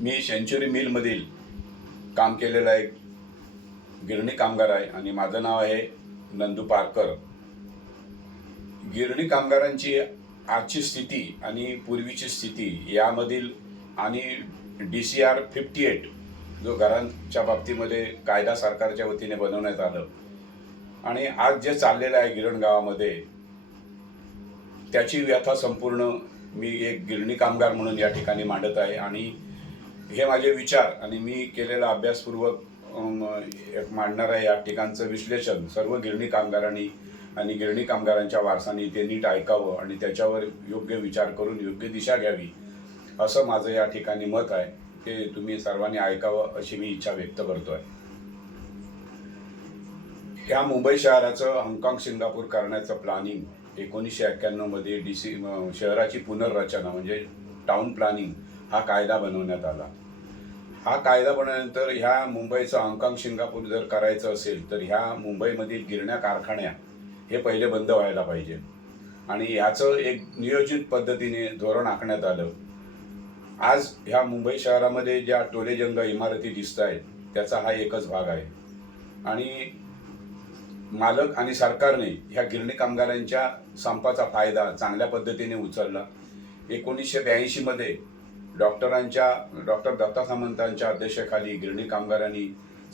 मी century मिलमधील काम केलेला एक गिरणी कामगार आहे आणि माझं नाव आहे नंदू पारकर. गिरणी कामगारांची आजची स्थिती आणि पूर्वीची स्थिती यामधील आणि D C R fifty eight जो घरांच्या बाबतीमध्ये कायदा सरकारच्या वतीने बनवण्यात आलं आणि आज जे चाललेलं आहे गिरण गावामध्ये त्याची व्यथा संपूर्ण मी एक गिरणी कामगार म्हणून या ठिकाणी मांडत आहे आणि हे माझे विचार आणि मी केलेला अभ्यासपूर्वक एक मांडणार आहे या ठिकाणचं विश्लेषण. सर्व गिरणी कामगारांनी आणि गिरणी कामगारांच्या वारसांनी ते नीट ऐकावं आणि त्याच्यावर योग्य विचार करून योग्य दिशा घ्यावी असं माझं या ठिकाणी मत आहे. ते तुम्ही सर्वांनी ऐकावं अशी मी इच्छा व्यक्त करतो आहे या मुंबई शहराचं हाँगकाँग सिंगापूर करण्याचं प्लॅनिंग एकोणीसशे एक्क्याण्णवमध्ये डी सी शहराची पुनर्रचना म्हणजे टाऊन प्लॅनिंग हा कायदा बनवण्यात आला. हा कायदा बनवल्यानंतर ह्या मुंबईचं हाँगकाँग सिंगापूर जर करायचं असेल तर ह्या मुंबईमधील गिरण्या कारखान्या हे पहिले बंद व्हायला पाहिजे. आणि ह्याचं एक नियोजित पद्धतीने धोरण आखण्यात आलं. आज ह्या मुंबई शहरामध्ये ज्या टोलेजंग इमारती दिसत आहेत त्याचा हा एकच भाग आहे. आणि मालक आणि सरकारने ह्या गिरणी कामगारांच्या संपाचा फायदा चांगल्या पद्धतीने उचलला. एकोणीसशे ब्याऐंशीमध्ये डॉक्टरांच्या डॉक्टर दत्ता सामंतांच्या अध्यक्षतेखाली गिरणी कामगारांनी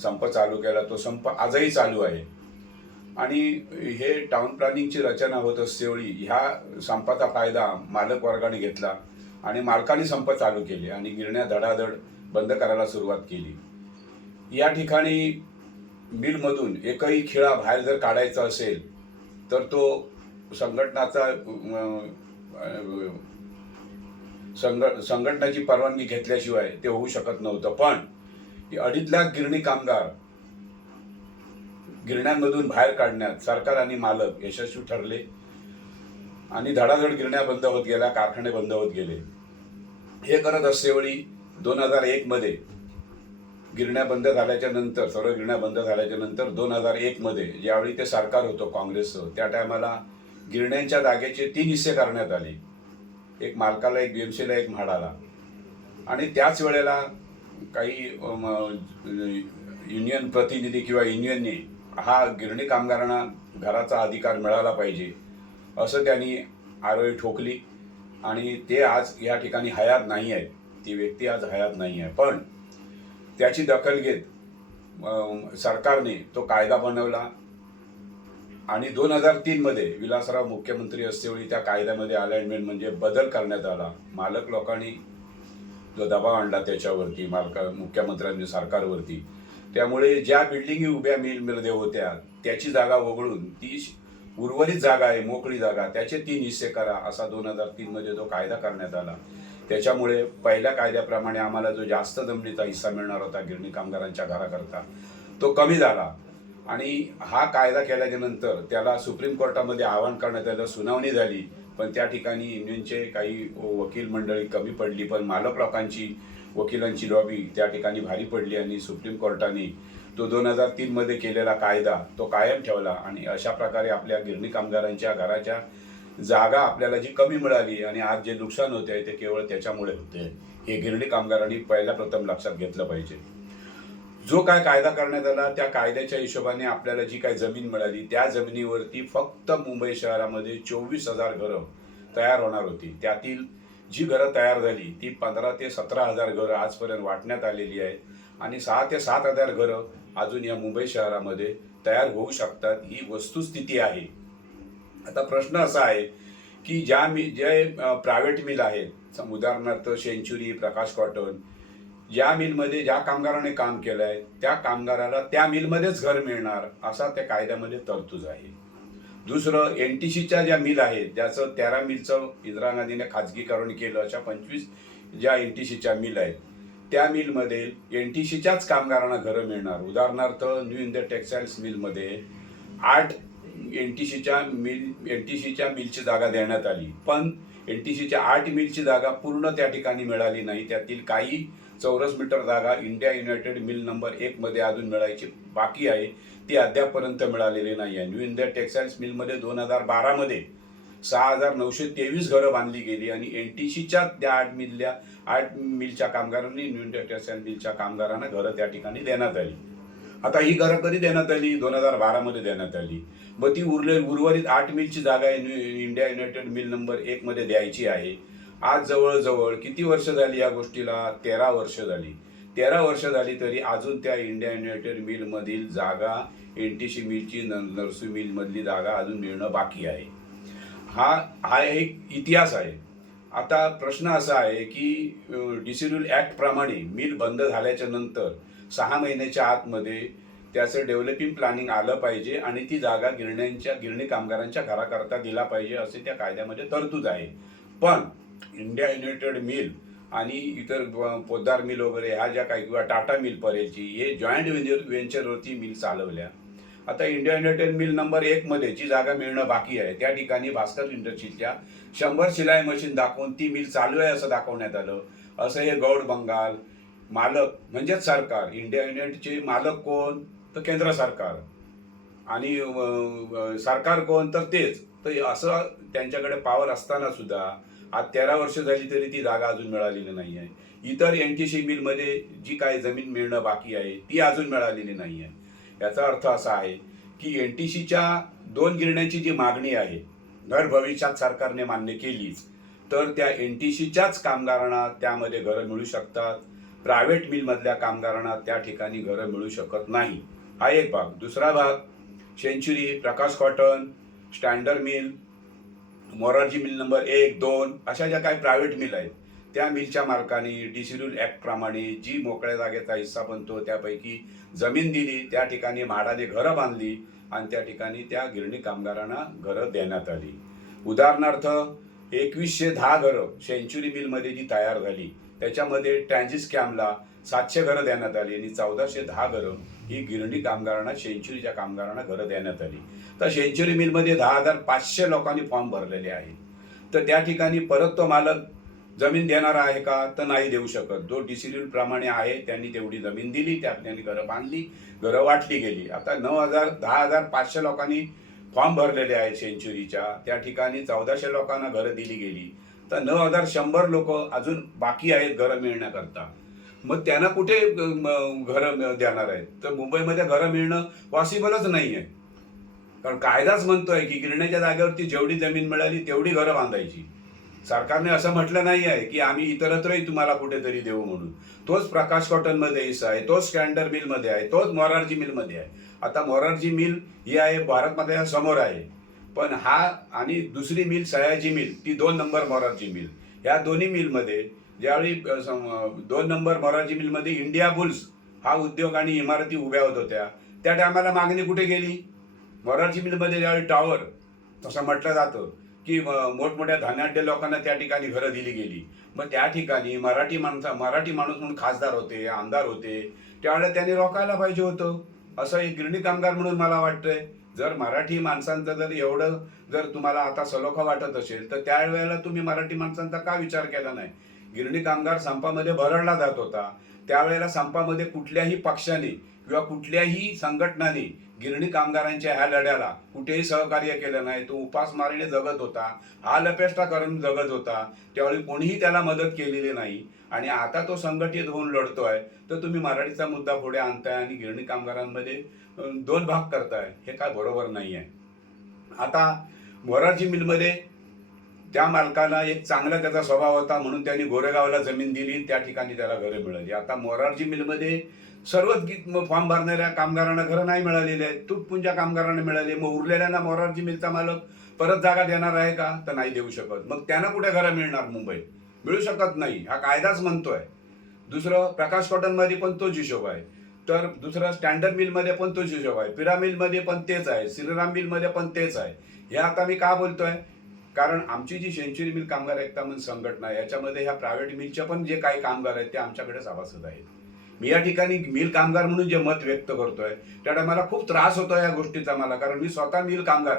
संप चालू केला. तो संप आजही चालू आहे. आणि हे टाउन प्लॅनिंगची रचना होत असतेवेळी ह्या संपाचा फायदा मालक वर्गाने घेतला आणि मालकाने संप चालू केले आणि गिरण्या धडाधड बंद करायला सुरुवात केली. या ठिकाणी मिलमधून एकही खिळा बाहेर जर काढायचा असेल तर तो संघटनाचा संघ संघटनाची परवानगी घेतल्याशिवाय ते होऊ शकत नव्हतं. पण अडीच लाख गिरणी कामगार गिरण्यांमधून बाहेर काढण्यात सरकार आणि मालक यशस्वी ठरले आणि धडाधड गिरण्या बंद होत गेल्या कारखाने बंद होत गेले. हे करत असतेवेळी दोन हजार एकमध्ये गिरण्या बंद झाल्याच्यानंतर सर्व गिरण्या बंद झाल्याच्यानंतर दोन हजार एकमध्ये ज्यावेळी ते सरकार होतं काँग्रेसचं त्या टायमाला गिरण्यांच्या जागेचे तीन हिस्से करण्यात आले. एक मालकाला एक बीएमसीला एक म्हाडाला. आणि त्याच वेळेला काही युनियन प्रतिनिधी किंवा युनियनने हा गिरणी कामगारांना घराचा अधिकार मिळाला पाहिजे असं त्यांनी आरोळी ठोकली. आणि ते आज या ठिकाणी हयात नाही आहेत. ती व्यक्ती आज हयात नाही आहे. पण त्याची दखल घेत सरकारने तो कायदा बनवला. आणि दोन हजार तीनमध्ये विलासराव मुख्यमंत्री असतेवेळी त्या कायद्यामध्ये अलाइनमेंट म्हणजे बदल करण्यात आला. मालक लोकांनी जो दबाव आणला त्याच्यावरती मालका मुख्यमंत्र्यांनी सरकारवरती. त्यामुळे ज्या बिल्डिंगी उभ्या मिलमध्ये होत्या त्याची जागा वगळून ती श- उर्वरित जागा आहे मोकळी जागा त्याचे तीन हिस्से करा असा दोन हजार तीनमध्ये जो कायदा करण्यात आला. त्याच्यामुळे पहिल्या कायद्याप्रमाणे आम्हाला जो जास्त जमिनीचा हिस्सा मिळणार होता गिरणी कामगारांच्या घराकरता तो कमी झाला. आणि हा कायदा केल्याच्यानंतर त्याला सुप्रीम कोर्टामध्ये आवाहन करण्यात आलं सुनावणी झाली. पण त्या ठिकाणी युनियनचे काही वकील मंडळी कमी पडली पण मालक लोकांची वकिलांची लॉबी त्या ठिकाणी भारी पडली आणि सुप्रीम कोर्टाने तो दोन हजार तीनमध्ये केलेला कायदा तो कायम ठेवला आणि अशा प्रकारे आपल्या गिरणी कामगारांच्या घराच्या जागा आपल्याला जी कमी मिळाली आणि आज जे नुकसान होते आहे ते केवळ त्याच्यामुळे होते हे गिरणी कामगारांनी पहिल्या प्रथम लक्षात घेतलं पाहिजे. जो काय कायदा करण्यात आला त्या कायद्याच्या हिशोबाने आपल्याला जी काय जमीन मिळाली त्या जमिनीवरती फक्त मुंबई शहरामध्ये चोवीस हजार घरं तयार होणार होती. त्यातील जी घरं तयार झाली ती पंधरा ते सतरा हजार घरं आजपर्यंत वाटण्यात आलेली आहेत आणि सहा ते सात हजार घरं अजून या मुंबई शहरामध्ये तयार होऊ शकतात ही वस्तुस्थिती आहे. आता प्रश्न असा आहे की ज्या मी जे प्रायव्हेट मिल आहेत उदाहरणार्थ सेंच्युरी प्रकाश कॉटन ज्या मिलमध्ये ज्या कामगाराने काम केलं आहे त्या कामगाराला त्या मिलमध्येच घर मिळणार असा त्या कायद्यामध्ये तरतूद आहे. दुसरं एन टी सीच्या ज्या मिल आहेत ज्याचं तेरा मिलचं इंदिरा गांधीने खाजगीकरण केलं अशा पंचवीस ज्या एन टी सीच्या मिल आहेत त्या मिलमध्ये एन टी सीच्याच कामगारांना घरं मिळणार. उदाहरणार्थ न्यू इंडिया टेक्सटाईल्स मिलमध्ये आठ एन टी सीच्या मिल एन टी सीच्या मिलची जागा देण्यात आली. पण एन टी सीच्या आठ मिलची जागा पूर्ण त्या ठिकाणी मिळाली नाही. त्यातील काही चौरस मीटर जागा इंडिया युनायटेड मिल नंबर एकमध्ये अजून मिळायची बाकी आहे. ती अद्यापपर्यंत मिळालेली नाही आहे. न्यू इंडिया टेक्सटाईल्स मिलमध्ये दोन हजार बारामध्ये सहा हजार नऊशे तेवीस घरं बांधली गेली आणि एन टी सीच्या त्या आठ मिलल्या आठ मिलच्या कामगारांनी न्यू इंडिया इंडस्ट्रियल मिलच्या कामगारांना घरं त्या ठिकाणी देण्यात आली. आता ही घरं कधी देण्यात आली? दोन हजार बारामध्ये देण्यात आली. मग ती उरले उर्वरित आठ मिलची जागा आहे new- India United mill number एकमध्ये द्यायची आहे. आज जवळजवळ किती वर्ष झाली या गोष्टीला? तेरा वर्ष झाली. तेरा वर्ष झाली तरी अजून त्या इंडिया युनायटेड मिलमधील जागा एन टी सी मिलची न- नरसू मिलमधली जागा अजून मिळणं बाकी आहे. हा हा एक इतिहास आहे. आता प्रश्न असा आहे की डिसिड्यूल ॲक्टप्रमाणे मिल बंद झाल्याच्यानंतर सहा महिन्याच्या आतमध्ये त्याचं डेव्हलपिंग प्लॅनिंग आलं पाहिजे आणि ती जागा गिरण्यांच्या गिरणी कामगारांच्या घराकरता दिला पाहिजे असे त्या कायद्यामध्ये तरतूद आहे. पण इंडिया युनायटेड मिल आणि इतर पोद्दार मिल वगैरे ह्या ज्या काही किंवा टाटा मिल परेलची हे जॉईंट व्हेंचरवरती मिल चालवल्या. आता इंडिया युनायटेड मिल नंबर एकमध्ये जी जागा मिळणं बाकी आहे त्या ठिकाणी भास्कर इंडस्ट्रीजच्या शंभर शिलाई मशीन दाखवून ती मिल चालू आहे असं दाखवण्यात आलं. असं हे गौड बंगाल मालक म्हणजेच सरकार इंडिया युनायटेडचे मालक कोण? तर केंद्र सरकार. आणि सरकार कोण? तर तेच. तर असं त्यांच्याकडे पॉवर असताना सुद्धा आज तेरा वर्ष झाली तरी ती जागा अजून मिळालेली नाही आहे. इतर एन टी सी मिलमध्ये जी काही जमीन मिळणं बाकी आहे ती अजून मिळालेली नाही आहे. याचा अर्थ असा आहे की एन टी सीच्या दोन गिरण्यांची जी मागणी आहे जर भविष्यात सरकारने मान्य केलीच तर त्या एन टी सीच्याच कामगारांना त्यामध्ये घरं मिळू शकतात. प्रायव्हेट मिलमधल्या कामगारांना त्या ठिकाणी घरं मिळू शकत नाही. हा एक भाग. दुसरा भाग century Prakash cotton standard mill Morarji mill number एक दोन अशा ज्या काही प्रायव्हेट मिल आहेत त्या मिलच्या मालकाने डिसिड्यूल ॲक्टप्रमाणे जी मोकळ्या जागेचा हिस्सा बनतो त्यापैकी जमीन दिली त्या ठिकाणी म्हाडाने घरं बांधली आणि त्या ठिकाणी त्या गिरणी कामगारांना घरं देण्यात आली. उदाहरणार्थ एकवीसशे दहा घरं सेंच्युरी मिलमध्ये जी तयार झाली त्याच्यामध्ये ट्रॅन्झिस कॅम्पला सातशे घरं देण्यात आली आणि चौदाशे दहा घरं ही गिरणी कामगारांना सेंचुरीच्या कामगारांना घरं देण्यात आली. तर सेंचुरी मिलमध्ये दहा हजार पाचशे लोकांनी फॉर्म भरलेले आहेत. तर त्या ठिकाणी परत तो मालक जमीन देणार आहे का? तर नाही देऊ शकत. जो डिसिड्यूल प्रमाणे आहे त्यांनी तेवढी जमीन दिली त्या त्यांनी घरं बांधली घरं वाटली गेली. आता नऊ हजार दहा हजार पाचशे लोकांनी फॉर्म भरलेले आहेत सेंचुरीच्या त्या ठिकाणी चौदाशे लोकांना घरं दिली गेली. तर नऊ हजार शंभर लोक अजून बाकी आहेत घरं मिळण्याकरता. मग त्यांना कुठे घरं देणार आहेत? तर मुंबईमध्ये घरं मिळणं पॉसिबलच नाही आहे कारण कायदाच म्हणतोय की गिरण्याच्या जागेवरती जेवढी जमीन मिळाली तेवढी घरं बांधायची. सरकारने असं म्हटलं नाही आहे की आम्ही इतरत्रही तुम्हाला कुठेतरी देऊ म्हणून. तोच प्रकाश कॉटनमध्ये हिस्सा आहे तोच स्टँडर मिलमध्ये आहे तोच मोरारजी मिलमध्ये आहे. आता मोरारजी मिल ही आहे भारतमध्ये समोर आहे. पण हा आणि दुसरी मिल सयाजी मिल ती दोन नंबर मोरारजी मिल. ह्या दोन्ही मिलमध्ये ज्यावेळी सम- दोन नंबर मोराजी मिलमध्ये इंडिया बुल्स हा उद्योग आणि इमारती उभ्या होत होत्या त्या टायमाला मागणी कुठे गेली? मोरारजी मिलमध्ये ज्यावेळी टॉवर तसं म्हटलं जातं की मोठमोठ्या धनाढ्य लोकांना त्या ठिकाणी घरं दिली गेली. मग त्या ठिकाणी मराठी माणसा मराठी माणूस म्हणून खासदार होते आमदार होते त्यावेळेला त्यांनी रोखायला पाहिजे होतं. असं एक गिरणी कामगार म्हणून मला वाटतंय जर मराठी माणसांचं जर एवढं जर तुम्हाला आता सलोखा वाटत असेल तर त्यावेळेला तुम्ही मराठी माणसांचा का विचार केला नाही? गिरणी कामगार संपामध्ये भरडला जात होता. त्यावेळेला संपामध्ये कुठल्याही पक्षाने किंवा कुठल्याही संघटनाने गिरणी कामगारांच्या ह्या लढ्याला कुठेही सहकार्य केलं नाही. तो उपासमारीने जगत होता. हा लपेष्टा करून जगत होता. त्यावेळी कोणीही त्याला मदत केलेली नाही. आणि आता तो संघटित होऊन लढतोय. तर तुम्ही मराठीचा मुद्दा पुढे आणताय आणि गिरणी कामगारांमध्ये दोन भाग करताय. हे काय बरोबर नाही आहे आता मोरारजी मिलमध्ये त्या मालकाला एक चांगला त्याचा स्वभाव होता म्हणून त्यांनी गोरेगावला जमीन दिली. त्या ठिकाणी त्याला घरं मिळाली. आता मोरारजी मिलमध्ये सर्वच गीत फॉर्म भरणाऱ्या कामगारांना घरं नाही मिळालेले आहेत. तुटपुंजा कामगारांना मिळाले मग उरलेल्यांना मोरारजी मिलचा मालक परत जागा देणार आहे का? तर नाही देऊ शकत. मग त्यांना कुठे घरं मिळणार मुंबईत? मिळू शकत नाही. हा कायदाच म्हणतोय. दुसरं प्रकाश कॉटनमध्ये पण तोच हिशोब आहे. तर दुसरं स्टँडर्ड मिलमध्ये पण तोच हिशोब आहे. पिरामिलमध्ये पण तेच आहे. श्रीराम मिलमध्ये पण तेच आहे. हे आता मी का बोलतोय? कारण आमची जी सेंच्युरी मिल कामगार एकता म्हणून संघटना आहे याच्यामध्ये ह्या प्रायव्हेट मिलच्या पण जे काही कामगार आहेत ते आमच्याकडे सभासद आहेत. मी या ठिकाणी मिल कामगार म्हणून जे मत व्यक्त करतोय त्या मला खूप त्रास होतो या गोष्टीचा मला कारण मी स्वतः मिल कामगार.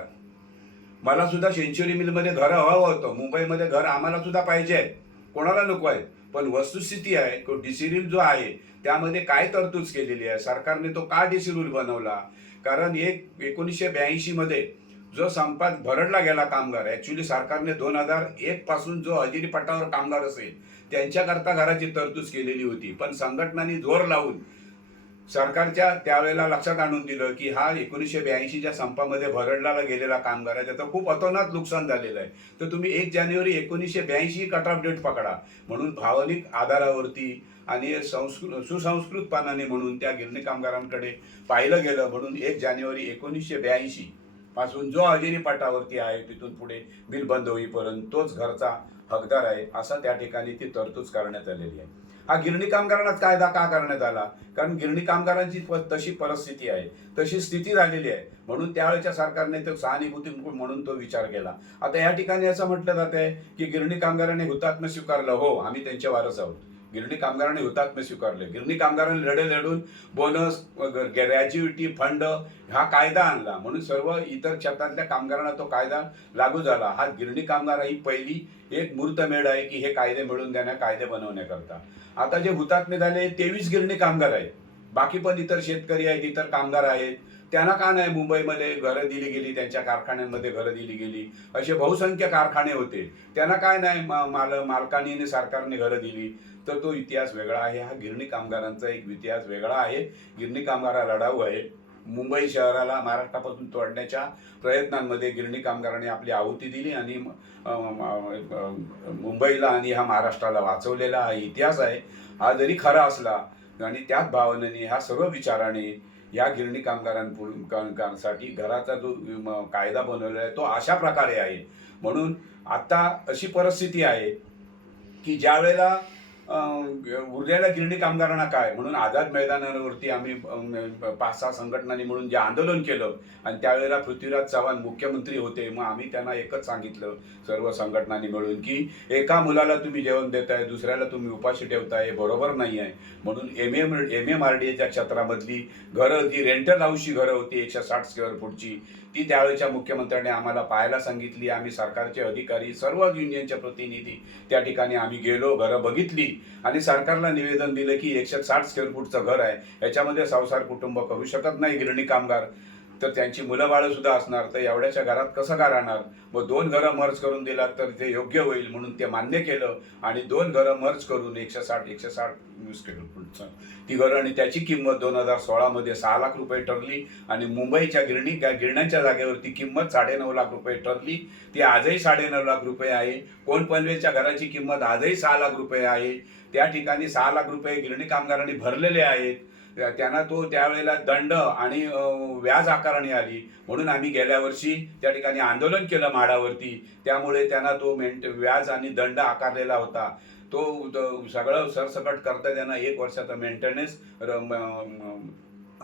मला सुद्धा सेंच्युरी मिलमध्ये घर हवं होतं. मुंबईमध्ये घर आम्हाला सुद्धा पाहिजे आहेत. कोणाला नको आहे पण वस्तुस्थिती आहे तो डिसिड्यूल जो आहे त्यामध्ये काय तरतूद केलेली आहे? सरकारने तो का डिसिरूल बनवला? कारण एक एकोणीसशे ब्याऐंशीमध्ये जो संपात भरडला गेला कामगार ॲक्च्युली सरकारने दोन हजार एक पासून जो हजेरी पट्टावर कामगार असेल त्यांच्याकरता घराची तरतूद केलेली होती. पण संघटनांनी जोर लावून सरकारच्या त्यावेळेला लक्षात आणून दिलं की हा एकोणीसशे ब्याऐंशीच्या संपामध्ये भरडला गेलेला कामगार आहे त्याचं खूप अतोनात नुकसान झालेलं आहे. तर तुम्ही एक जानेवारी एकोणीसशे ब्याऐंशी कट ऑफ डेट पकडा. म्हणून भावनिक आधारावरती आणि संस्कृ सुसंस्कृतपणाने म्हणून त्या गिरणी कामगारांकडे पाहिलं गेलं. म्हणून एक जानेवारी एकोणीसशे ब्याऐंशी पासून जो हजेरी पाटावरती आहे तिथून पुढे बिल बंद होईपर्यंत तोच घरचा हकदार आहे असं त्या ठिकाणी ती तरतूद करण्यात आलेली आहे. हा गिरणी कामगारांनाच कायदा का करण्यात आला? कारण गिरणी कामगारांची तशी परिस्थिती आहे तशी स्थिती झालेली आहे. म्हणून त्यावेळेच्या सरकारने तो सहानुभूती म्हणून तो विचार केला. आता या ठिकाणी असं म्हटलं जात आहे की गिरणी कामगारांनी हुतात्मा स्वीकारलं. हो आम्ही त्यांचे वारस आहोत. गिरणी कामगारांनी हुतात्मे स्वीकारले. गिरणी कामगारांनी लढे लढून बोनस ग्रॅज्युइटी फंड हा कायदा आणला. म्हणून सर्व इतर क्षेत्रातल्या कामगारांना तो कायदा लागू झाला. हा गिरणी कामगार ही पहिली एक मूर्तमेढ आहे की हे कायदे मिळून देण्या कायदे बनवण्याकरता. आता जे हुतात्मे झाले तेवीस गिरणी कामगार आहेत. बाकी पण इतर शेतकरी आहेत इतर कामगार आहेत. त्यांना का नाही मुंबईमध्ये घरं दिली गेली त्यांच्या कारखान्यांमध्ये घरं दिली गेली? असे बहुसंख्य कारखाने होते. त्यांना काय नाही मा- माल मालकाने आणि सरकारने घरं दिली. तर तो इतिहास वेगळा आहे. हा गिरणी कामगारांचा एक इतिहास वेगळा आहे. गिरणी कामगारा लढाऊ आहे. मुंबई शहराला महाराष्ट्रापासून तोडण्याच्या प्रयत्नांमध्ये गिरणी कामगारांनी आपली आहुती दिली आणि मुंबईला आणि हा महाराष्ट्राला वाचवलेला हा इतिहास आहे. हा जरी खरा असला आणि त्याच भावनेने ह्या सर्व विचाराने या गिरणी कामगारांसाठी घराचा जो कायदा बनवलेला आहे तो अशा प्रकारे आहे. म्हणून आता अशी परिस्थिती आहे की ज्या वेळेला अं, उरलेल्या गिरणी कामगारांना काय? म्हणून आझाद मैदानावरती आम्ही पाच सहा संघटनांनी म्हणून जे आंदोलन केलं आणि त्यावेळेला पृथ्वीराज चव्हाण मुख्यमंत्री होते मग आम्ही त्यांना एकच सांगितलं सर्व संघटनांनी मिळून की एका मुलाला तुम्ही जेवण देताय दुसऱ्याला तुम्ही उपाशी ठेवताय बरोबर नाही आहे. म्हणून M M M M R D एच्या क्षेत्रामधली घरं जी रेंटल हाऊसची घरं होती एकशे साठ स्क्वेअर फूटची ती त्यावेळेच्या मुख्यमंत्र्यांनी आम्हाला पाहायला सांगितली. आम्ही सरकारचे अधिकारी सर्व युनियनचे प्रतिनिधी त्या ठिकाणी आम्ही गेलो घरं बघितली आणि सरकारला निवेदन दिलं की एकशे साठ स्क्वेअर फूटचं घर आहे. याच्यामध्ये संसार कुटुंब करू शकत नाही गिरणी कामगार. तर त्यांची मुलं बाळं सुद्धा असणार तर एवढ्याच्या घरात कसं का राहणार? मग दोन घरं मर्ज करून दिलात तर ते योग्य होईल म्हणून ते मान्य केलं आणि दोन घरं मर्ज करून एकशे साठ एकशे साठ फूटचं ती घरं आणि त्याची किंमत दोन हजार सोळामध्ये सहा लाख रुपये ठरली आणि मुंबईच्या गिरणी गिरण्यांच्या जागेवरती किंमत साडेनऊ लाख रुपये ठरली. ती आजही साडेनऊ लाख रुपये आहे. कोण पनवेलच्या घराची किंमत आजही सहा लाख रुपये आहे. त्या ठिकाणी सहा लाख रुपये गिरणी कामगारांनी भरलेले आहेत. त्यांना तो त्यावेळेला दंड आणि व्याज आकारणी आली. म्हणून आम्ही गेल्या वर्षी त्या ठिकाणी आंदोलन केलं माडावरती. त्यामुळे त्यांना तो मेंट व्याज आणि दंड आकारलेला होता. तो सगळं सरसकट करता त्यांना एक वर्षाचा मेंटेनन्स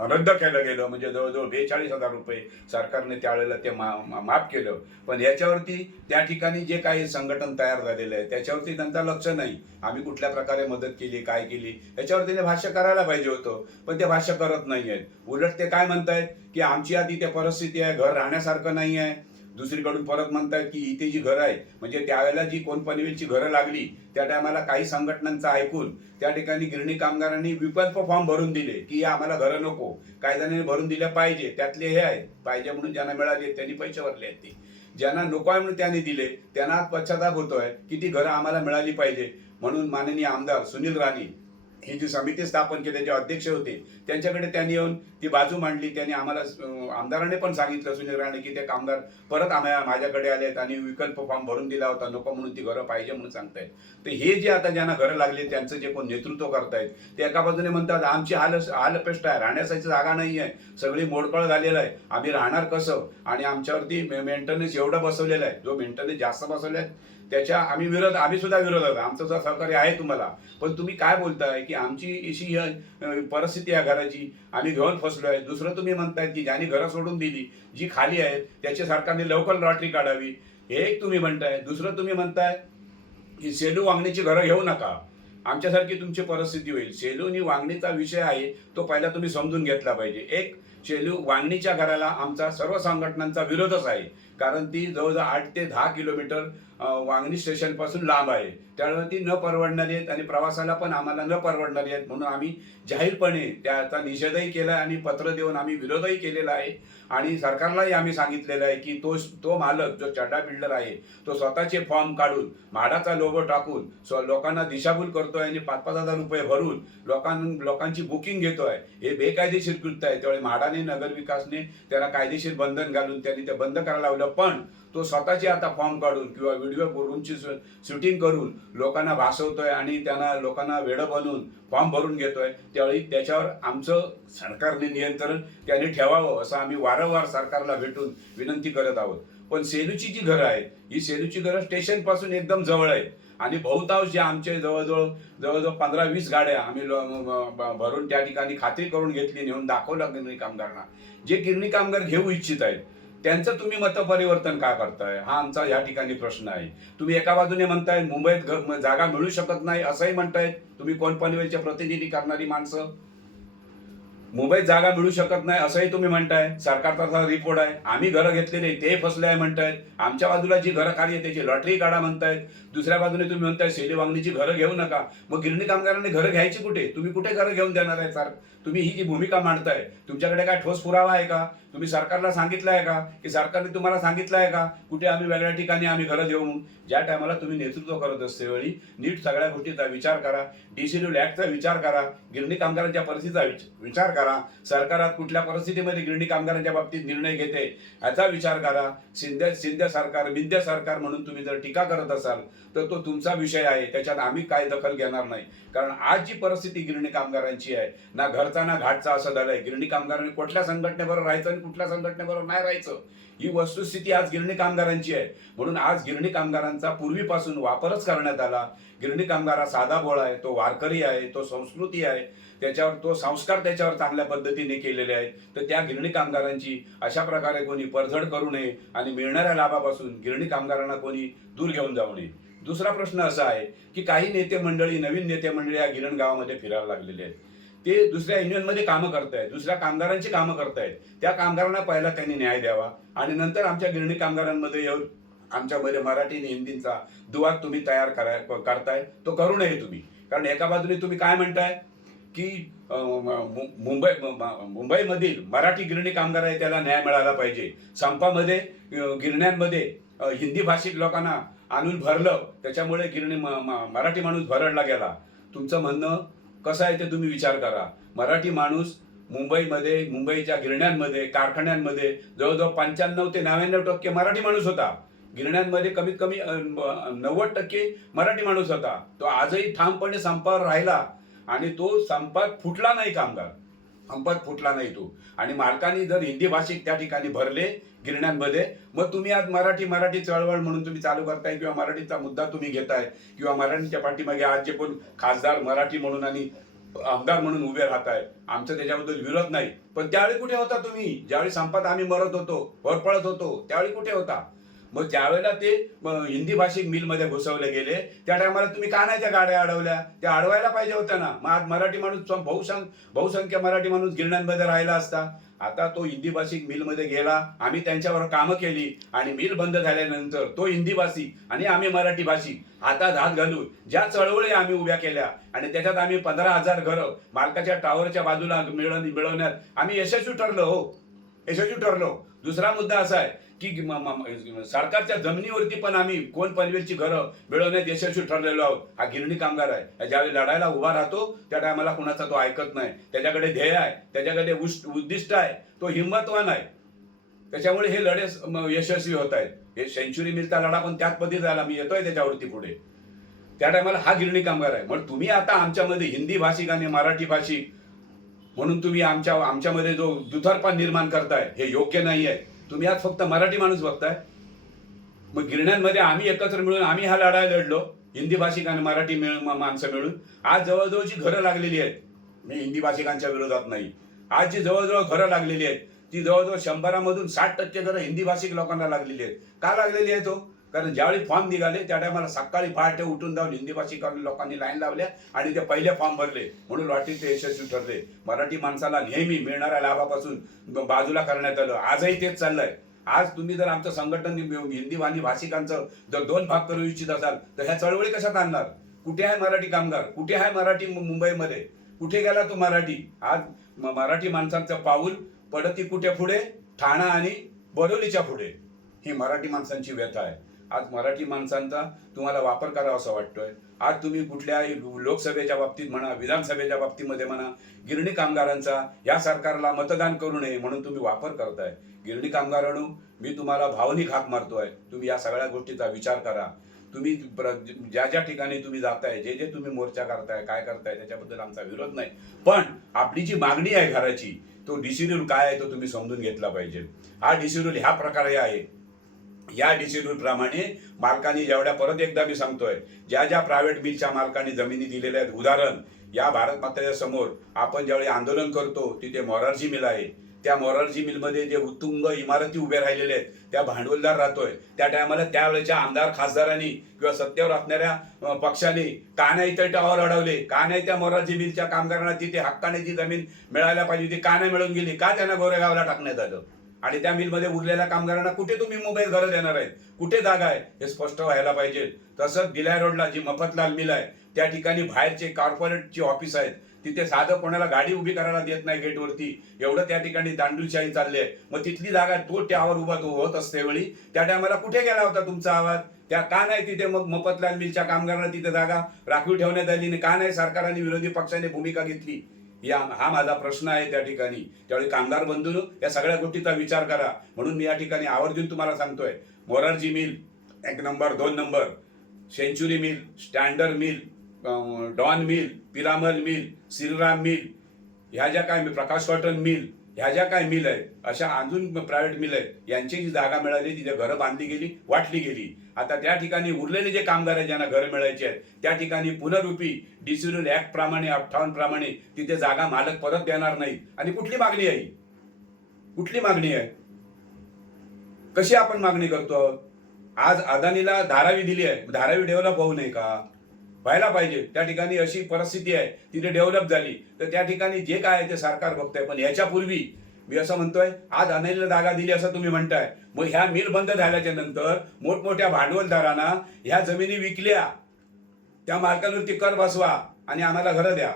रद्द केलं गेलं म्हणजे जवळजवळ बेचाळीस हजार रुपये सरकारने त्यावेळेला ते मा माफ केलं. पण याच्यावरती त्या ठिकाणी जे काही संघटन तयार झालेलं आहे त्याच्यावरती त्यांचा लक्ष नाही. आम्ही कुठल्या प्रकारे मदत केली काय केली याच्यावरती ते भाष्य करायला पाहिजे होतं पण ते भाष्य करत नाही आहेत उलट ते काय म्हणतायत की आमची आधी ते परिस्थिती आहे घर राहण्यासारखं नाही आहे. दुसरीकडून परत म्हणतात की इथे जी घरं आहे म्हणजे त्यावेळेला जी कोण पनवेलची घरं लागली त्या टायमाला काही संघटनांचं ऐकून त्या ठिकाणी गिरणी कामगारांनी विकल्प फॉर्म भरून दिले की आम्हाला घरं नको. कायद्याने भरून दिल्या पाहिजे त्यातले हे आहेत. पाहिजे म्हणून ज्यांना मिळाले त्यांनी पैसे भरले आहेत ते. ज्यांना नको आहे म्हणून त्यांनी दिले त्यांना पश्चाताप होतोय की ती घरं आम्हाला मिळाली पाहिजे. म्हणून माननीय आमदार सुनील राणे ही जी समिती स्थापन केली जे अध्यक्ष होते त्यांच्याकडे त्यांनी येऊन ती बाजू मांडली. त्यांनी आम्हाला आमदाराने पण सांगितलं सुनील राणे की ते कामगार परत आम्हाला माझ्याकडे आलेत आणि विकल्प फॉर्म भरून दिला होता. नको म्हणून ती घरं पाहिजे म्हणून सांगतायत. तर हे जे आता ज्यांना घरं लागली त्यांचं जे कोण नेतृत्व करतायत ते एका बाजूने म्हणतात आमची हाल हालपेष्ट आहे राहण्यासाठी जागा नाही आहे. सगळी मोडकळ झालेलं आहे. आम्ही राहणार कसं? आणि आमच्यावरती मेंटेनन्स एवढं बसवलेलं आहे. जो मेंटेनन्स जास्त बसवले आहे त्याच्या आम्ही विरोध आम्ही सुद्धा विरोधात आहे. आमचं सुद्धा सहकार्य आहे तुम्हाला. पण तुम्ही काय बोलताय की आमची अशी परिस्थिती आहे घराची. आम्ही घेऊन फसलो आहे. दुसरं तुम्ही म्हणताय की ज्यांनी घरं सोडून दिली जी खाली आहेत त्याच्या सरकारने लवकर लॉटरी काढावी. हे एक तुम्ही म्हणताय. दुसरं तुम्ही म्हणताय की सेलू वांगणीची घरं घेऊ नका. आमच्यासारखी तुमची परिस्थिती होईल. सेलू आणि वांगणीचा विषय आहे तो पहिला तुम्ही समजून घेतला पाहिजे. एक शेलू वांगणीच्या घराला आमचा सर्व संघटनांचा विरोधच आहे. कारण ती जवळजवळ आठ ते दहा किलोमीटर वांगणी स्टेशनपासून लांब आहे. त्यामुळे ती न परवडणारी आहेत आणि प्रवासाला पण आम्हाला न परवडणारी आहेत म्हणून आम्ही जाहीरपणे त्याचा निषेधही केला आणि पत्र देऊन आम्ही विरोधही केलेला आहे. आणि सरकारलाही आम्ही सांगितलेलं आहे की तो तो मालक जो चड्डा बिल्डर आहे तो स्वतःचे फॉर्म काढून म्हाडाचा लोगो टाकून स्व लोकांना दिशाभूल करतोय आणि पाच पाच हजार रुपये भरून लोकां लोकांची बुकिंग घेतोय हे बेकायदेशीर कृत्य आहे. त्यामुळे म्हाडाने नगरविकासने त्याला कायदेशीर बंधन घालून त्यांनी ते बंद करायला लावलं. पण तो स्वतःचे आता फॉर्म काढून किंवा व्हिडिओ करूनची शूटिंग करून लोकांना भासवतोय आणि त्यांना लोकांना वेडं बनवून फॉर्म भरून घेतोय त्यावेळी त्याच्यावर आमचं सरकारने नियंत्रण त्याने ठेवावं असं आम्ही वारंवार सरकारला भेटून विनंती करत आहोत. पण सेलूची जी घरं आहेत ही सेलूची घरं स्टेशनपासून एकदम जवळ आहेत. आणि बहुतांश जे आमचे जवळजवळ जवळजवळ पंधरा वीस गाड्या आम्ही भरून त्या ठिकाणी खात्री करून घेतली नेऊन दाखवलं गिरणी कामगारांना. जे गिरणी कामगार घेऊ इच्छित आहेत त्यांचं तुम्ही मतपरिवर्तन का करताय? हा आमचा या ठिकाणी प्रश्न आहे. तुम्ही एका बाजूने म्हणताय मुंबईत जागा मिळू शकत नाही असंही म्हणताय तुम्ही कोण प्रतिनिधी करणारी माणसं? मुंबईत जागा मिळू शकत नाही असंही तुम्ही म्हणताय. सरकारचा रिपोर्ट आहे. आम्ही घरं घेतलेली ते फसले आहे म्हणतायत. आमच्या बाजूला जी घरं खाली आहे त्याची लॉटरी काढा म्हणतायत. दुसऱ्या बाजूने तुम्ही म्हणताय शेली वांगणीची घरं घेऊ नका. मग गिरणी कामगारांनी घरं घ्यायची कुठे? तुम्ही कुठे घरं घेऊन देणार आहे सर? तुम्ही ही जी भूमिका मांडताय तुमच्याकडे काय ठोस पुरावा आहे का? तुम्ही सरकारला सांगितलं आहे का? की सरकारने तुम्हाला सांगितलं आहे का? कुठे आम्ही वेगळ्या ठिकाणी आम्ही घरं देऊ ज्या टायमाला तुम्ही नेतृत्व करत असते वेळी नीट सगळ्या गोष्टीचा विचार करा डिसिड्यूल ऍक्टचा विचार करा गिरणी कामगारांच्या परिस्थितीचा विचार करा सरकारात कुठल्या परिस्थितीमध्ये गिरणी कामगारांच्या बाबतीत निर्णय घेते याचा विचार करा. शिंदे शिंदे सरकार बिंदे सरकार म्हणून तुम्ही जर टीका करत असाल तर तो तुमचा विषय आहे. त्याच्यात आम्ही काय दखल घेणार नाही. कारण आज जी परिस्थिती गिरणी कामगारांची आहे ना घरचा ना घाटचा असं झालंय. गिरणी कामगारांनी कुठल्या संघटनेबरोबर राहायचं आणि कुठल्या संघटनेबरोबर नाही राहायचं? ही वस्तुस्थिती आज गिरणी कामगारांची आहे. म्हणून आज गिरणी कामगारांचा पूर्वीपासून वापरच करण्यात आला. गिरणी कामगार हा साधा बोळ आहे तो वारकरी आहे तो संस्कृती आहे. त्याच्यावर तो संस्कार त्याच्यावर चांगल्या पद्धतीने केलेले आहेत. तर त्या गिरणी कामगारांची अशा प्रकारे कोणी पडझड करू नये आणि मिळणाऱ्या लाभापासून गिरणी कामगारांना कोणी दूर घेऊन जाऊ नये. दुसरा प्रश्न असा आहे की काही नेते मंडळी नवीन नेते मंडळी या गिरण गावामध्ये फिरायला लागलेले आहेत. ते दुसऱ्या युनियनमध्ये कामं करतायत दुसऱ्या कामगारांची कामं करतायत. त्या कामगारांना पहिला त्यांनी न्याय द्यावा आणि नंतर आमच्या गिरणी कामगारांमध्ये येऊन आमच्यामध्ये मराठी आणि हिंदीचा दुवा तुम्ही तयार कराय करताय तो करू नये तुम्ही. कारण एका बाजूने तुम्ही काय म्हणताय? की मु- मुंबई मुंबईमधील मराठी गिरणी कामगार आहे त्याला न्याय मिळाला पाहिजे. संपामध्ये गिरण्यांमध्ये हिंदी भाषिक लोकांना आणून भरलं त्याच्यामुळे गिरणी मराठी माणूस भरडला गेला. तुमचं म्हणणं कसं आहे ते तुम्ही विचार करा. मराठी माणूस मुंबईमध्ये मुंबईच्या गिरण्यांमध्ये कारखान्यांमध्ये जवळजवळ पंच्याण्णव ते नव्याण्णव टक्के मराठी माणूस होता. गिरण्यांमध्ये कमीत कमी नव्वद टक्के मराठी माणूस होता. तो आजही ठामपणे संपावर राहिला आणि तो संपात फुटला नाही कामगार. संपात फुटला नाही तो. आणि मालकांनी जर हिंदी भाषिक त्या ठिकाणी भरले गिरण्यांमध्ये मग तुम्ही आज मराठी मराठी चळवळ म्हणून तुम्ही चालू करताय किंवा मराठीचा मुद्दा तुम्ही घेताय किंवा मराठीच्या पाठीमागे आज जे कोण खासदार मराठी म्हणून आणि आमदार म्हणून उभे राहत आहे आमचं त्याच्याबद्दल विरोध नाही. पण त्यावेळी कुठे होता तुम्ही? ज्यावेळी संपात आम्ही मरत होतो होरपळत होतो त्यावेळी कुठे होता? मग ज्यावेळेला ते हिंदी भाषिक मिलमध्ये घुसवले गेले त्या टायमाला तुम्ही का नाही त्या गाड्या अडवल्या? त्या अडवायला पाहिजे होत्या ना. मग आज मराठी माणूस बहुसंख बहुसंख्य मराठी माणूस गिरण्यांमध्ये राहिला असता. आता तो हिंदी भाषिक मिलमध्ये गेला आम्ही त्यांच्यावर कामं केली आणि मिल बंद झाल्यानंतर तो हिंदी भाषिक आणि आम्ही मराठी भाषिक हातात हात घालून ज्या चळवळी आम्ही उभ्या केल्या आणि त्याच्यात आम्ही पंधरा हजार घरं मालकाच्या टावरच्या बाजूला मिळवण्यात आम्ही यशस्वी ठरलो हो. यशस्वी ठरलो. दुसरा मुद्दा असा आहे की सरकारच्या जमिनीवरती पण आम्ही कोण पनवेलची घरं मिळवण्यात यशस्वी ठरलेलो आहोत. हा गिरणी कामगार आहे. ज्यावेळी लढायला उभा राहतो त्या टायमाला कुणाचा तो ऐकत नाही. त्याच्याकडे ध्येय आहे. त्याच्याकडे उद्दिष्ट आहे. तो हिंमतवान आहे. त्याच्यामुळे हे लढे यशस्वी होत आहेत. हे सेंचुरी मिलचा लढा पण त्याच पद्धती झाला मी येतोय त्याच्यावरती पुढे. त्या टायमाला हा गिरणी कामगार आहे. म्हणून तुम्ही आता आमच्यामध्ये हिंदी भाषिक आणि मराठी भाषिक म्हणून तुम्ही आमच्या आमच्यामध्ये जो दुथरपा निर्माण करताय हे योग्य नाही आहे तुम्ही आज फक्त मराठी माणूस बघताय. मग गिरण्यांमध्ये आम्ही एकत्र मिळून आम्ही हा लढाई लढलो. हिंदी भाषिक आणि मराठी मिळून माणसं मिळून. आज जवळजवळची घरं लागलेली आहेत. मी हिंदी भाषिकांच्या विरोधात नाही. आज जी जवळजवळ घरं लागलेली आहेत ती जवळजवळ शंभरामधून साठ टक्के घरं हिंदी भाषिक लोकांना लागलेली आहेत. का लागलेली आहे तो हो? कारण ज्यावेळी फॉर्म निघाले त्या टायमाला सकाळी पहाटे उठून जाऊन हिंदी भाषिक लोकांनी लाईन लावल्या आणि ते पहिले फॉर्म भरले. म्हणून लॉटरी ते यशस्वी ठरले. मराठी माणसाला नेहमी मिळणाऱ्या लाभापासून बाजूला करण्यात आलं. आजही तेच चाललंय. आज तुम्ही जर आमचं संघटन हिंदी वाणी भाषिकांचं जर दोन भाग करू इच्छित असाल तर ह्या चळवळी कशात आणणार? कुठे आहे मराठी कामगार? कुठे आहे मराठी मुंबईमध्ये? कुठे गेला तो मराठी? आज मराठी माणसांचं पाऊल पडती कुठे पुढे? ठाणा आणि बरोलीच्या पुढे. ही मराठी माणसांची व्यथा आहे. आज मराठी माणसांचा तुम्हाला वापर करावा असं वाटतोय. आज तुम्ही कुठल्याही लोकसभेच्या बाबतीत म्हणा विधानसभेच्या बाबतीमध्ये म्हणा गिरणी कामगारांचा या सरकारला मतदान करू नये म्हणून तुम्ही वापर करताय. गिरणी कामगारांनो मी तुम्हाला भावनिक हाक मारतोय. तुम्ही या सगळ्या गोष्टीचा विचार करा. तुम्ही ज्या ज्या ठिकाणी तुम्ही जाताय जे जे तुम्ही मोर्चा करताय काय करताय त्याच्याबद्दल आमचा विरोध नाही. पण आपली जी मागणी आहे घराची तो डिसिड्यूल काय आहे तो तुम्ही समजून घेतला पाहिजे. हा डिसिड्यूल ह्या प्रकारे आहे. या डिसिड्यूल प्रमाणे मालकांनी जेवढ्या परत एकदा मी सांगतोय ज्या ज्या प्रायव्हेट मिलच्या मालकांनी जमिनी दिलेल्या आहेत उदाहरण या भारत मातेच्या समोर आपण ज्यावेळी आंदोलन करतो तिथे मोरारजी मिल आहे. त्या मोरारजी मिलमध्ये जे उत्तुंग इमारती उभे राहिलेल्या आहेत त्या भांडवलदार राहतोय. त्या टायमाला त्यावेळेच्या आमदार खासदारांनी किंवा सत्तेवर असणाऱ्या पक्षाने का नाही ते टावर अडवले का नाही त्या मोरारजी मिलच्या कामगारांना तिथे हक्काने जी जमीन मिळायला पाहिजे होती का नाही मिळून गेली का त्यांना गोरेगावला टाकण्यात आलं? आणि त्या मिलमध्ये उरलेल्या कामगारांना कुठे तुम्ही मुंबईत घरं देणार आहेत? कुठे जागा आहे? हे स्पष्ट व्हायला पाहिजे. तसंच गिलाय रोडला जी मफतलाल मिल आहे त्या ठिकाणी बाहेरचे कॉर्पोरेटची ऑफिस आहेत तिथे साधं कोणाला गाडी उभी करायला देत नाही गेटवरती. एवढं त्या ठिकाणी दांडूलशाही चालली आहे. मग तिथली जागा तो त्यावर उभा तो होत असते वेळी त्या टायमाला कुठे गेला होता तुमचा आवाज? त्या का नाही तिथे मग मफतलाल मिलच्या कामगारांना तिथे जागा राखीव ठेवण्यात आली आणि का नाही सरकारने विरोधी पक्षाने भूमिका घेतली? या हा माझा प्रश्न आहे त्या ठिकाणी. त्यावेळी कामगार बंधून या सगळ्या गोष्टीचा विचार करा. म्हणून मी या ठिकाणी आवर्जून तुम्हाला सांगतोय. मोरारजी मिल एक नंबर दोन number. Century mill standard mill Don mill Piramal mill Shriram mill. ह्या ज्या काय प्रकाश कॉटन मिल ह्या ज्या काय मिल आहेत अशा अजून प्रायव्हेट मिल आहेत यांची जी जागा मिळाली तिथे घरं बांधली गेली वाटली गेली. आता त्या ठिकाणी उरलेले जे कामगार आहेत ज्यांना घरं मिळायचे आहेत त्या ठिकाणी पुनरुपी डिसिड्यूल ऍक्ट प्रमाणे अठ्ठावन्न प्रमाणे तिथे जागा मालक परत देणार नाही आणि कुठली मागणी आहे कुठली मागणी आहे? कशी आपण मागणी करतो? आज अदानीला धारावी दिली आहे. धारावी डेव्हलप होऊ नये का? व्हायला पाहिजे. त्या ठिकाणी अशी परिस्थिती आहे. तिथे डेव्हलप झाली. तर त्या ठिकाणी जे काय आहे ते सरकार बघतंय. पण याच्यापूर्वी मी असं म्हणतोय आज अनिलला जागा दिली असं तुम्ही म्हणताय. मग ह्या मिल बंद झाल्याच्यानंतर मोठमोठ्या भांडवलदारांना ह्या जमिनी विकल्या. त्या मालकांवरती कर बसवा आणि आम्हाला घरं द्या.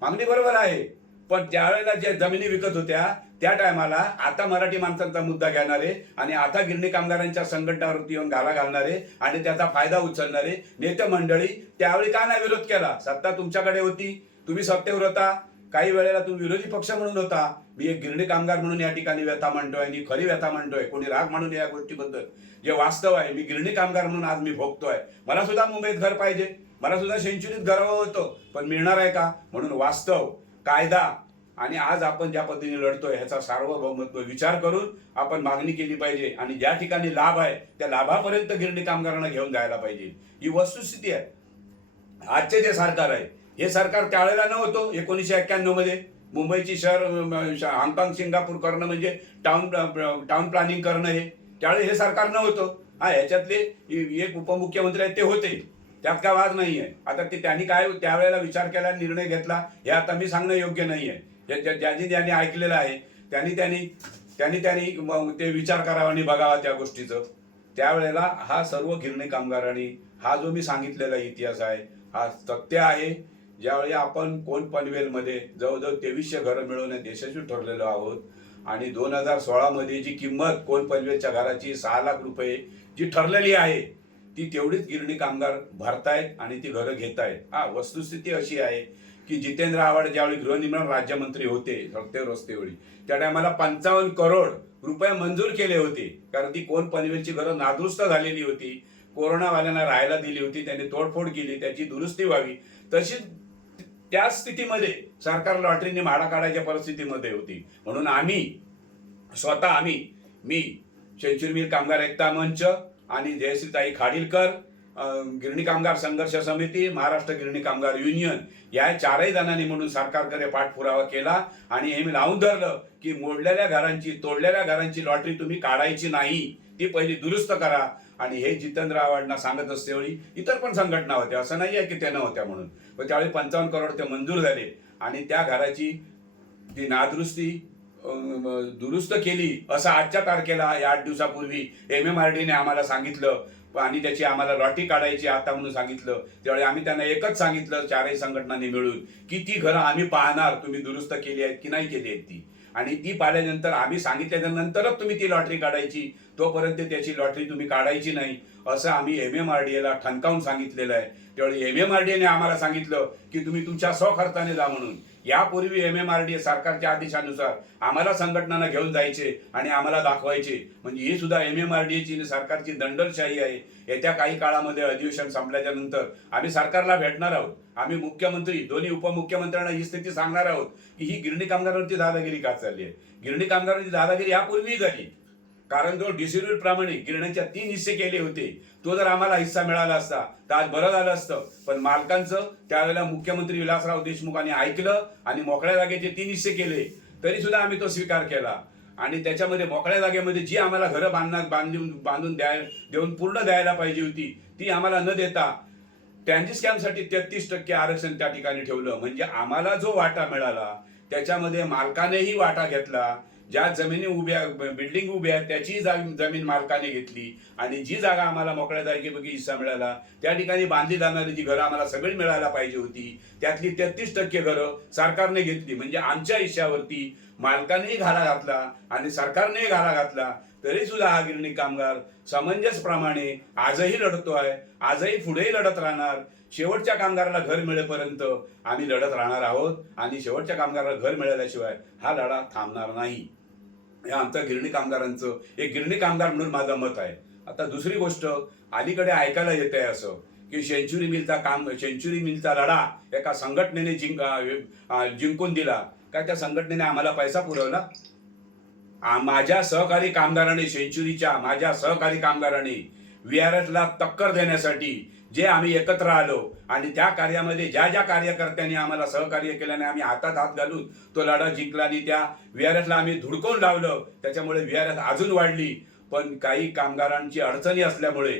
मागणी बरोबर आहे पण त्यावेळेला ज्या जमिनी विकत होत्या त्या टायमाला आता मराठी माणसांचा मुद्दा घेणारे आणि आता गिरणी कामगारांच्या संघटनावरती येऊन घाला घालणारे आणि त्याचा फायदा उचलणारे नेते मंडळी त्यावेळी का नाही विरोध केला? सत्ता तुमच्याकडे होती. तुम्ही सत्तेवर होता. काही वेळेला तू विरोधी पक्ष म्हणून होता. मी एक गिरणी कामगार म्हणून या ठिकाणी व्यथा म्हणतोय आणि खरी व्यथा म्हणतोय कोणी राग म्हणून या गोष्टीबद्दल. जे वास्तव आहे मी गिरणी कामगार म्हणून आज मी भोगतोय. मला सुद्धा मुंबईत घर पाहिजे. मला सुद्धा सेंचुरीत घर हवं होतं. पण मिळणार आहे का? म्हणून वास्तव कायदा आणि आज आपण ज्या पद्धतीने लढतोय ह्याचा सार्वभौमत्व विचार करून आपण मागणी केली पाहिजे. आणि ज्या ठिकाणी लाभ आहे त्या लाभापर्यंत गिरणी कामगारांना घेऊन जायला पाहिजे. ही वस्तुस्थिती आहे. आजचे जे सरकार आहे हे सरकार त्यावेळेला नव्हतं एकोणीसशे एक्क्याण्णवमध्ये मुंबईची शहर हाँगकाँग सिंगापूर करणं म्हणजे टाऊन टाऊन प्लॅनिंग करणं हे. त्यावेळी हे सरकार नव्हतं. हा ह्याच्यातले एक उपमुख्यमंत्री आहेत ते होते. त्यात काय वाद नाही आहे आता ते त्यांनी काय त्यावेळेला विचार केला निर्णय घेतला हे आता मी सांगणं योग्य नाही आहे ज्या- ज्यांनी ऐकलेलं आहे त्यांनी त्यांनी त्यांनी त्यांनी ते विचार करावा आणि बघावा त्या गोष्टीचं. त्यावेळेला हा सर्व गिरणी कामगारांनी हा जो मी सांगितलेला इतिहास आहे हा सत्य आहे. ज्यावेळी आपण कोण पनवेलमध्ये जवळजवळ तेवीसशे घरं मिळवण्यात यशस्वी ठरलेलो आहोत आणि दोन हजार सोळामध्ये जी किंमत कोण पनवेलच्या घराची सहा लाख रुपये जी ठरलेली आहे ती तेवढीच गिरणी कामगार भरतायत आणि ती घरं घेतायत. हा वस्तुस्थिती अशी आहे की जितेंद्र आव्हाड ज्यावेळी गृहनिर्माण राज्यमंत्री होते सत्तेवर रस्तेवेळी त्या टायमाला पंचावन्न करोड रुपये मंजूर केले होते. कारण ती कोण पनवेलची घरं नादुरुस्त झालेली होती कोरोनावाल्यांना राहायला दिली होती त्यांनी तोडफोड केली त्याची दुरुस्ती व्हावी तशीच त्या स्थितीमध्ये सरकार लॉटरीने भाडा काढायच्या परिस्थितीमध्ये होती. म्हणून आम्ही स्वतः आम्ही मी सेंचुरी मिल कामगार एकता मंच आणि जयश्रीताई खाडीलकर गिरणी कामगार संघर्ष समिती महाराष्ट्र गिरणी कामगार युनियन या चारही जणांनी म्हणून सरकारकडे पाठपुरावा केला आणि हे मी लावून धरलं की मोडलेल्या घरांची तोडलेल्या घरांची लॉटरी तुम्ही काढायची नाही. ती पहिली दुरुस्त करा. आणि हे जितेंद्र आव्हाडांना सांगत असतेवेळी इतर पण संघटना होत्या. असं नाही आहे की त्या नव्हत्या म्हणून. पण त्यावेळी पंचावन्न करोड ते मंजूर झाले. आणि त्या घराची ती नादुरुस्ती दुरुस्त केली असं आजच्या तारखेला या आठ दिवसापूर्वी एम एम आर डीने आम्हाला सांगितलं. आणि त्याची आम्हाला लॉटी काढायची आता म्हणून सांगितलं. त्यावेळी आम्ही त्यांना एकच सांगितलं चारही संघटनांनी मिळून की ती घरं आम्ही पाहणार तुम्ही दुरुस्त केली आहेत की नाही केली आहेत ती. आणि ती पाहिल्यानंतर आम्ही सांगितल्याच्या नंतरच तुम्ही ती लॉटरी काढायची. तोपर्यंत त्याची लॉटरी तुम्ही काढायची नाही. असं आम्ही एम एम आर डी एला ठणकावून सांगितलेलं आहे. त्यावेळी एम एम आर डी एने आम्हाला सांगितलं की तुम्ही तुमच्या स्वखर्चाने जा म्हणून. यापूर्वी एम एम आर डी सरकारच्या आदेशानुसार आम्हाला संघटनांना घेऊन जायचे आणि आम्हाला दाखवायचे. म्हणजे ही सुद्धा एम एम आर डीची सरकारची दंडलशाही आहे. येत्या काही काळामध्ये अधिवेशन संपल्याच्या नंतर आम्ही सरकारला भेटणार आहोत. आम्ही मुख्यमंत्री दोन्ही उपमुख्यमंत्र्यांना ही स्थिती सांगणार आहोत की ही गिरणी कामगारांची दादागिरी का चालली आहे? गिरणी कामगारांची दादागिरी यापूर्वीही झाली. कारण जो डिसिड्यूल प्रमाणे गिरण्याच्या तीन हिस्से केले होते तो जर आम्हाला हिस्सा मिळाला असता तर आज बरं झालं असतं. पण मालकांचं त्यावेळेला मुख्यमंत्री विलासराव देशमुखांनी ऐकलं आणि मोकळ्या जागेचे तीन हिस्से केले तरी सुद्धा आम्ही तो स्वीकार केला. आणि त्याच्यामध्ये मोकळ्या जागेमध्ये जी आम्हाला घरं बांधणार बांधून बांधून द्याय देऊन पूर्ण द्यायला पाहिजे होती ती आम्हाला न देता ट्रान्झिट कॅम्पसाठी तेहतीस टक्के आरक्षण त्या ठिकाणी ठेवलं. म्हणजे आम्हाला जो वाटा मिळाला त्याच्यामध्ये मालकानेही वाटा घेतला ज्या जमिनी उभ्या बिल्डिंग उभ्या आहेत त्याची जमीन मालकाने घेतली. आणि जी जागा आम्हाला मोकळ्या जागेपैकी हिस्सा मिळाला त्या ठिकाणी बांधली जाणारी जी घरं आम्हाला सगळी मिळायला पाहिजे होती. त्यातली तेहतीस टक्के घरं सरकारने घेतली. म्हणजे आमच्या हिश्श्यावरती मालकानेही घाला घातला आणि सरकारनेही घाला घातला. तरी सुद्धा हा गिरणी कामगार समंजसप्रमाणे आजही लढतो आहे. आजही पुढेही लढत राहणार. शेवटच्या कामगाराला घर मिळेपर्यंत आम्ही लढत राहणार आहोत. आणि शेवटच्या कामगाराला घर मिळाल्याशिवाय हा लढा थांबणार नाही. हे आमचं गिरणी कामगारांचं एक गिरणी कामगार म्हणून माझं मत आहे. आता दुसरी गोष्ट अलीकडे ऐकायला येत आहे असं की सेंच्युरी मिलचा काम सेंच्युरी मिलचा लढा एका संघटनेने जिंक जिंकून दिला. काय त्या संघटनेने आम्हाला पैसा पुरवला? माझ्या सहकारी कामगारांनी सेंच्युरीच्या माझ्या सहकारी कामगारांनी VRS ला टक्कर देण्यासाठी जे आम्ही एकत्र आलो आणि त्या कार्यामध्ये ज्या ज्या कार्यकर्त्यांनी आम्हाला सहकार्य केल्याने आम्ही हातात हात घालून तो लढा जिंकला आणि त्या VRS ला आम्ही धुडकवून लावलं त्याच्यामुळे व्ही अजून वाढली. पण काही कामगारांची अडचणी असल्यामुळे